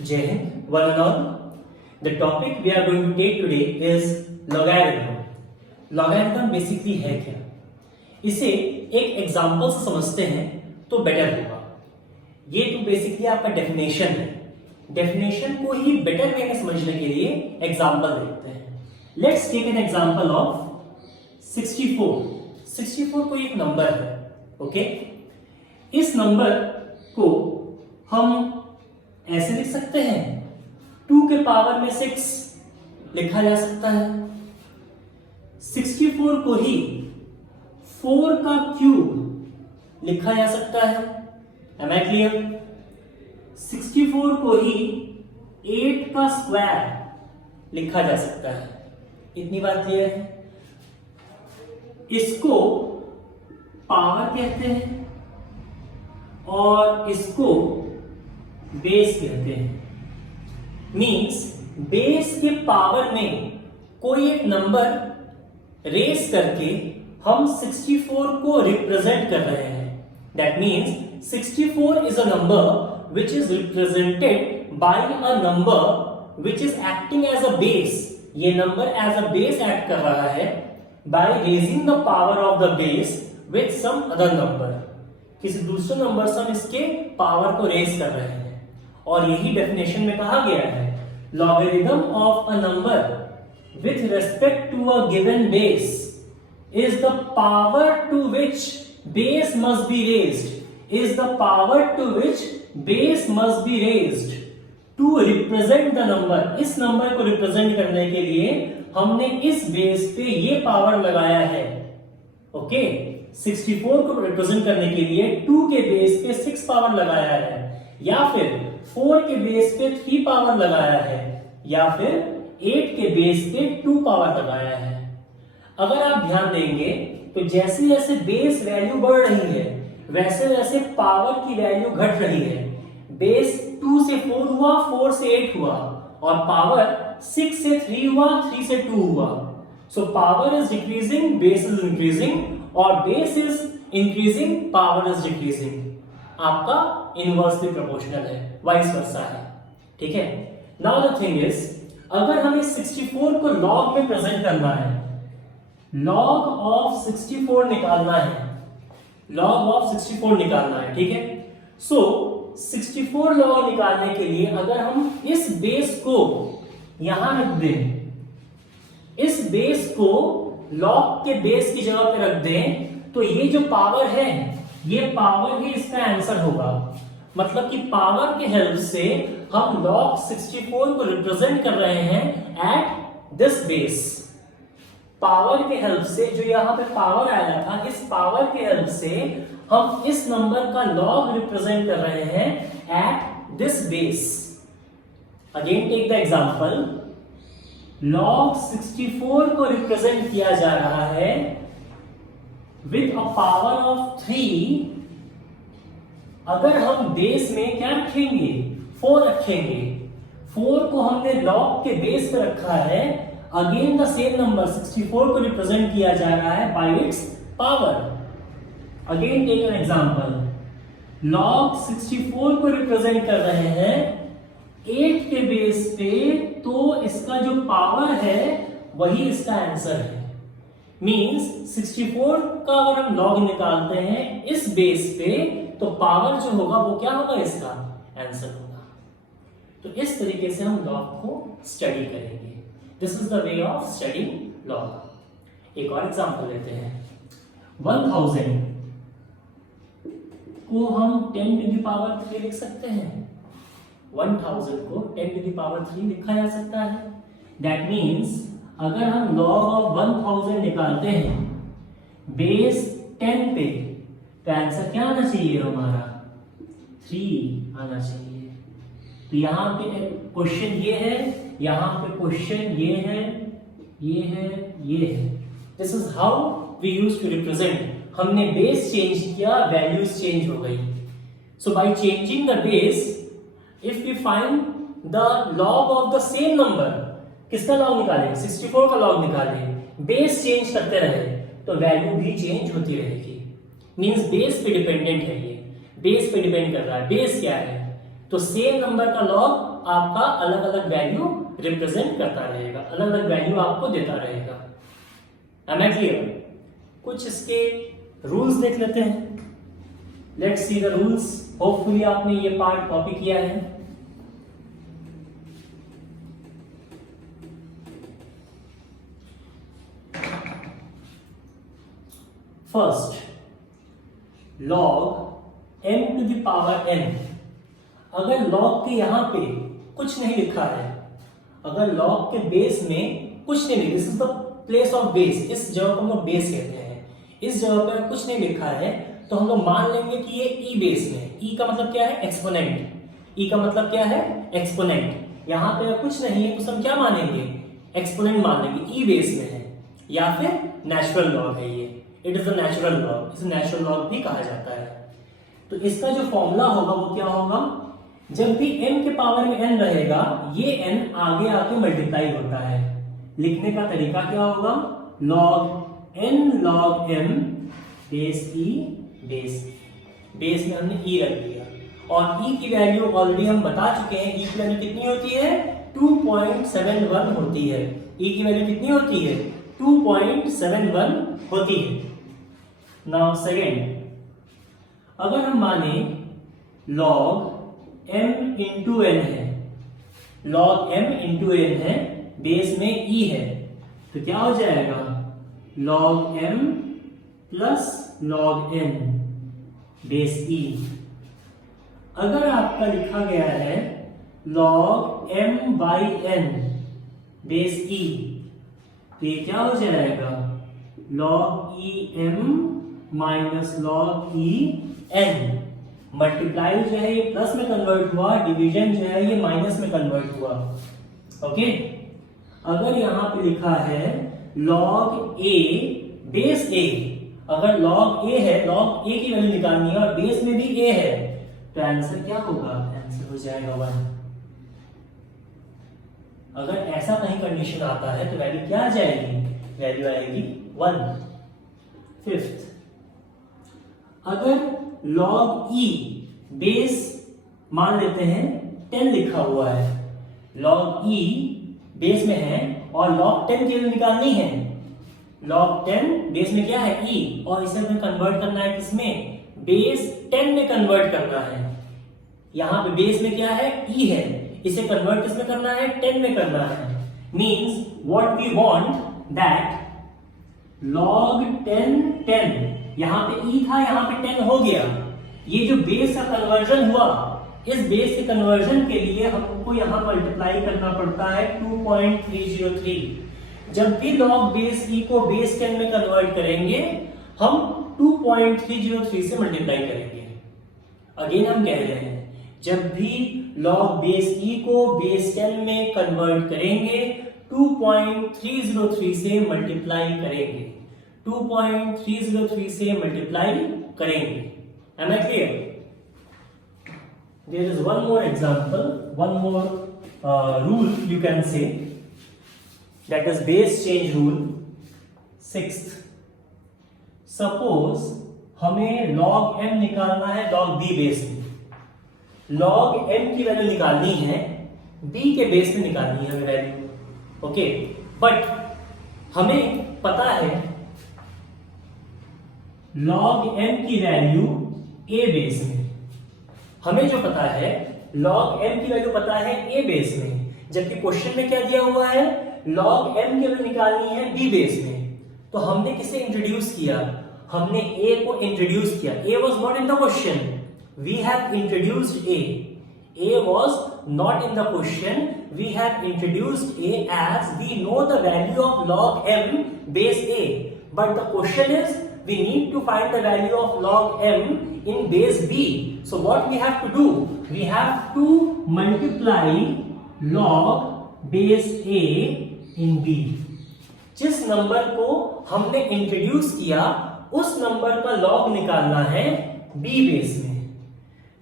Jai Hind, one and all. The topic we are going to take today is logarithm. Logarithm basically है क्या? इसे एक example से समझते हैं तो बेटर होगा. ये तो बेसिकली आपका डेफिनेशन है. डेफिनेशन को ही बेटर वे में समझने के लिए एग्जांपल देखते हैं. Let's take an example of 64. 64 कोई एक नंबर है. ओके, इस नंबर को हम ऐसे लिख सकते हैं, 2 के पावर में 6 लिखा जा सकता है. 64 को ही 4 का क्यूब लिखा जा सकता है. Am I clear? 64 को ही 8 का स्क्वायर लिखा जा सकता है. इतनी बात क्लियर है. इसको पावर कहते हैं और इसको बेस कहते हैं. मींस बेस के पावर में कोई एक नंबर रेस करके हम 64 को रिप्रेजेंट कर रहे हैं. That means 64 is a number which is represented by a number which is acting as a base. ये number as a base act कर रहा है by raising the power of the base with some other number. किसी दूसरे number से हम इसके power को रेज कर रहे हैं. और यही डेफिनेशन में कहा गया है, logarithm of a number with respect to a given base is the power to which base must be raised, is the power to which base must be raised to represent the number. इस number को represent करने के लिए हमने इस base पे ये power लगाया है. ओके, 64 को रिप्रेजेंट करने के लिए 2 के बेस पे 6 पावर लगाया है, या फिर 4 के बेस पे 3 पावर लगाया है, या फिर 8 के बेस पे 2 पावर लगाया है. अगर आप ध्यान देंगे तो जैसे जैसे बेस वैल्यू बढ़ रही है वैसे वैसे पावर की वैल्यू घट रही है. बेस 2 से 4 हुआ, 4 से 8 हुआ, और पावर 6 से 3 हुआ, 3 से 2 हुआ. So power is decreasing, base is increasing, और base is increasing, power is decreasing. आपका इनवर्सली प्रोपोर्शनल है, वाइस वर्सा है. ठीक है. नाउ द थिंग इज, अगर हमें 64 को लॉग में प्रेजेंट करना है, लॉग ऑफ 64 निकालना है, लॉग ऑफ 64 निकालना है. ठीक है. सो 64 लॉग निकालने के लिए अगर हम इस बेस को यहां रख दें, इस बेस को लॉग के बेस की जगह पे रख दें, तो ये जो पावर है ये पावर ही इसका आंसर होगा. मतलब कि पावर के हेल्प से हम log 64 को रिप्रेजेंट कर रहे हैं एट दिस बेस. पावर के हेल्प से, जो यहां पे पावर आया था, इस पावर के हेल्प से हम इस नंबर का log रिप्रेजेंट कर रहे हैं at this base. Again take the example. log 64 को रिप्रेजेंट किया जा रहा है विथ अ पावर ऑफ 3. अगर हम बेस में क्या रखेंगे, 4 रखेंगे. 4 को हमने log के बेस पे रखा है. अगेन द सेम नंबर 64 को रिप्रेजेंट किया जा रहा है by its power. Again take an example. log 64 को रिप्रेजेंट कर रहे हैं 8 के बेस पे, तो इसका जो पावर है वही इसका आंसर है. मींस 64 का अगर हम log निकालते हैं इस बेस पे, तो पावर जो होगा वो क्या होगा, इसका आंसर होगा. तो इस तरीके से हम log को स्टडी करेंगे. This is the way of studying log. एक और एग्जांपल लेते हैं. 1000 को हम 10 टू द पावर 3 लिख सकते हैं. 1000 को 10 टू द पावर 3 लिखा जा सकता है. दैट मीन्स अगर हम log ऑफ 1000 निकालते हैं बेस 10 पे, तो आंसर क्या आना चाहिए हमारा, 3 आना चाहिए. तो यहां पे क्वेश्चन ये है, यहां पे क्वेश्चन ये है, ये है, ये है. This is how we use to represent. हमने बेस चेंज किया, वैल्यूज चेंज हो गई. So by changing the base, if we find the log of the same number, किसका log निकालें, 64 का log निकालें, बेस चेंज करते रहे तो वैल्यू भी चेंज होती रहेगी. मींस बेस पे डिपेंडेंट है, ये बेस पे डिपेंड कर रहा है. बेस क्या है, तो सेम नंबर का log आपका अलग अलग वैल्यू रिप्रेजेंट करता रहेगा, अलग अलग वैल्यू आपको देता रहेगा। Am I clear? कुछ इसके रूल्स देख लेते हैं। Let's see the rules. Hopefully आपने ये पार्ट कॉपी किया है। First, log m to the power n। अगर log के यहां पे कुछ नहीं लिखा है, अगर log के बेस में कुछ नहीं लिखा, this is the place of base, इस जगह को हम लोग बेस कहते हैं, इस जगह पे कुछ नहीं लिखा है तो हम लोग मान लेंगे कि ये e बेस में। e का मतलब क्या है? एक्सपोनेंट। e का मतलब क्या है? एक्सपोनेंट। यहां पे कुछ नहीं है तो हम क्या मानेंगे? एक्सपोनेंट मान लेंगे, e बेस में है, या फिर नेचुरल लॉग है ये। It is a natural log, इसे नेचुरल लॉग भी कहा जाता है। तो इसका जो फॉर्मूला होगा वो क्या होगा? जब भी m के पावर में n रहेगा, ये n आगे आके मल्टीप्लाई होता है। लिखने का तरीका क्या होगा? log n log m base e base. Base में हमने e रख दिया और e की वैल्यू ऑलरेडी हम बता चुके हैं। e की वैल्यू कितनी होती है? 2.71 होती है। e की वैल्यू कितनी होती है? 2.71 होती है। नाउ सेकेंड, अगर हम माने log m इंटू n है, log m इंटू n है, बेस में e है, तो क्या हो जाएगा? log m plus log n base e। अगर आपका लिखा गया है log m by n base e, तो ये क्या हो जाएगा? log e m minus log e n। Multiply जो है ये प्लस में कन्वर्ट हुआ, डिवीजन जो है ये माइनस में कन्वर्ट हुआ। ओके, अगर यहां पे लिखा है log a बेस a, अगर log a है, log a की वैल्यू निकालनी है और बेस में भी a है, तो आंसर क्या होगा? आंसर हो जाएगा 1। अगर ऐसा कहीं कंडीशन आता है तो वैल्यू क्या आ जाएगी? वैल्यू आएगी 1। फिफ्थ, अगर log e बेस मान लेते हैं 10 लिखा हुआ है, log e बेस में है और log 10 की वैल्यू निकालनी है। log 10 बेस में क्या है? e, और इसे हमें कन्वर्ट करना है किसमें? बेस 10 में कन्वर्ट करना है। यहां पे बेस में क्या है? e है, इसे कन्वर्ट किसमें करना है? 10 में करना है। Means what we want that log 10, यहां पे e था, यहां पे 10 हो गया। ये जो बेस का कन्वर्जन हुआ, इस बेस के कन्वर्जन के लिए हमको यहां मल्टीप्लाई करना पड़ता है 2.303। जब भी log बेस e को बेस 10 में कन्वर्ट करेंगे, हम 2.303 से मल्टीप्लाई करेंगे। अगेन हम कह रहे हैं, जब भी log बेस e को बेस 10 में कन्वर्ट करेंगे, 2.303 से मल्टीप्लाई करेंगे, 2.303 से मल्टीप्लाई करेंगे। Am I clear? There is one more example, one more rule you can say, that is base change rule. Sixth, suppose हमें log m निकालना है log b बेस में। log m की वैल्यू निकालनी है, b के base में निकालनी है हमें वैल्यू। ओके, बट हमें पता है log m की वैल्यू a बेस में। हमें जो पता है log m की वैल्यू पता है a बेस में, जबकि क्वेश्चन में क्या दिया हुआ है? log m की वैल्यू निकालनी है b बेस में। तो हमने किसे इंट्रोड्यूस किया? हमने a को इंट्रोड्यूस किया। a was not in the question, we have introduced a was not in the question, we have introduced a as we know the value of log m base a, but the question is we need to find the value of log m in base b. So what we have to do? We have to multiply log base a in b. जिस number को हमने introduce किया उस number का log निकालना है b base में।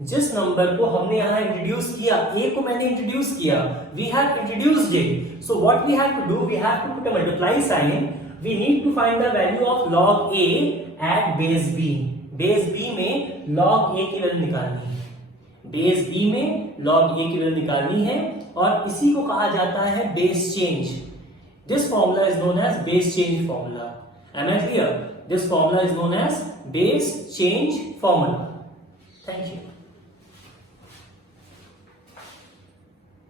जिस नंबर को हमने यहां इंट्रोड्यूस किया, a को मैंने इंट्रोड्यूस किया, we have introduced it, so what we have to do, we have to put a multiply sign, we need to find the value of log a at base b। base b में log a की value निकालनी है। Base B में log ए की value निकालनी है और इसी को कहा जाता है base change. This formula is known as base change formula. Am I clear? This formula is known as base change formula. Thank you.